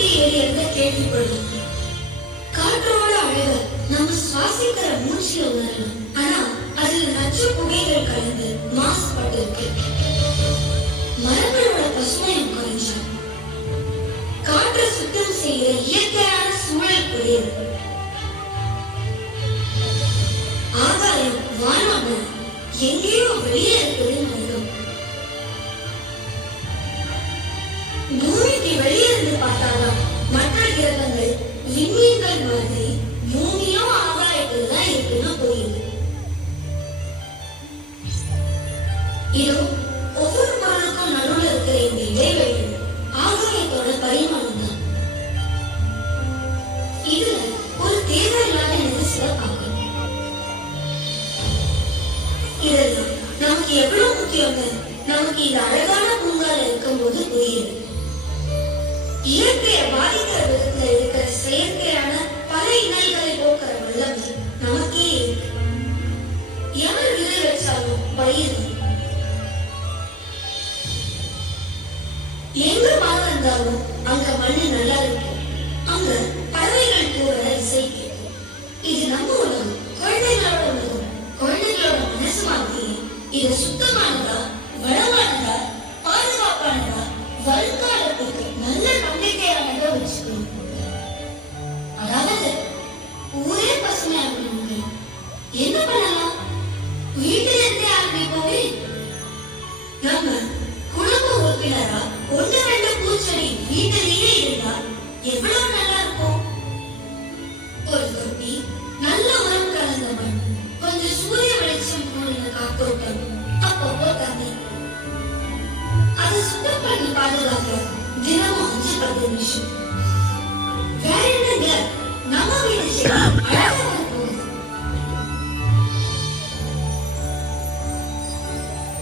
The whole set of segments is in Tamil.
தூக்கி எறியறத கேள்விப்படுவோம். காற்றோட அழக நம்ம சுவாசிக்கிற மூச்சுல உணரலாம். ஆனா அதுல நச்சு புகைகள் கலந்து மாசுபட்டு இருக்கு. மரங்களோட பசுமையும் குறைஞ்சா காற்றை சுத்தம் செய்யற இயற்கையான சூழல் குறையுது. ஆகாயம் வானம் எங்கேயோ வெளியே இருக்குது மனிதம். பூமிக்கு வெளியே இருந்து பார்த்தாதான் மற்ற கிரகங்கள் விண்மீன்கள் மாதிரி பூமியும் ஆகாயத்துல தான் இருக்குன்னு புரியுது. இதோ ஒவ்வொரு பொருளுக்கும் நடுவுல இருக்கிற இந்த இடைவெளி ஆகாயத்தோட பரிமாணம் தான். இதுல ஒரு தேவையில்லாத நெரிசலை பார்க்கணும். இதெல்லாம் நமக்கு எவ்வளவு முக்கியம்னு நமக்கு இந்த அழகான பூங்கால இருக்கும் போது புரியுது. இயற்கையை பாதிக்கிற விதத்துல இருக்கிற செயற்கையான பல இன்னல்களை போக்குற வல்லமை நமக்கே இருக்கு. எவர் விதை வச்சாலும் பயிர். எங்க மரம் இருந்தாலும் அங்க மண்ணு நல்லா இருக்கும். அங்க பறவைகள் கூட இசை கேட்கும். இது நம்ம உலகம், குழந்தைகளோட உலகம். குழந்தைகளோட மனசு மாதிரி இது சுத்தமானதா, வளமானதா, பாதுகாப்பானதா, வருங்காலத்துக்கு நல்ல நம்பிக்கையானதா வச்சுக்கணும். அதாவது ஊரே பசுமையாகணும். என்ன பண்ணலாம்? வீட்டில இருந்தே ஆரம்பிப்போமே. நம்ம குடும்ப உறுப்பினரா ஒன்று ரெண்டு பூச்செடி வீட்டிலேயே இருந்தா எவ்வளவு நல்லா இருக்கும். ஒரு தொட்டி, நல்ல உரம் கலந்த மண், கொஞ்சம் சூரிய வெளிச்சம் கூடின காத்தோட்டம், அப்பப்போ தண்ணி. அதை சுத்தம் பண்ணி பாதுகாக்க தினமும் 5-10 நிமிஷம். வேற என்னங்க, நம்ம வீடு செடி அழகா போகுது.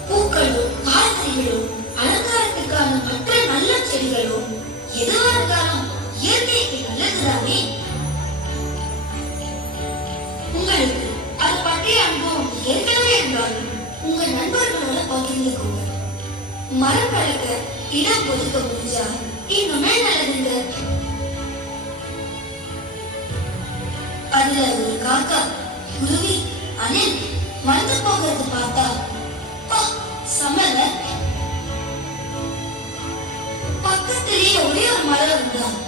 பூக்களும் காய்கறிகளும் அலங்காரத்துக்கான மற்ற நல்ல செடிகளும் எதுவா இருந்தாலும் இயற்கைக்கு நல்லதுதானே. உங்களுக்கு அது பற்றிய அனுபவம் ஏற்கனவே இருந்தாலும் உங்க நண்பர்களோட பகிர்ந்துக்கோங்க. மரம் வளர்க்க இடம் ஒதுக்க முடிஞ்சா இன்னுமே நல்லதுங்க. அதுல ஒரு காக்கா, குருவி, அணில் வந்து போகிறது பார்த்தா சமல. பக்கத்திலேயே ஒரே ஒரு மரம் இருந்தா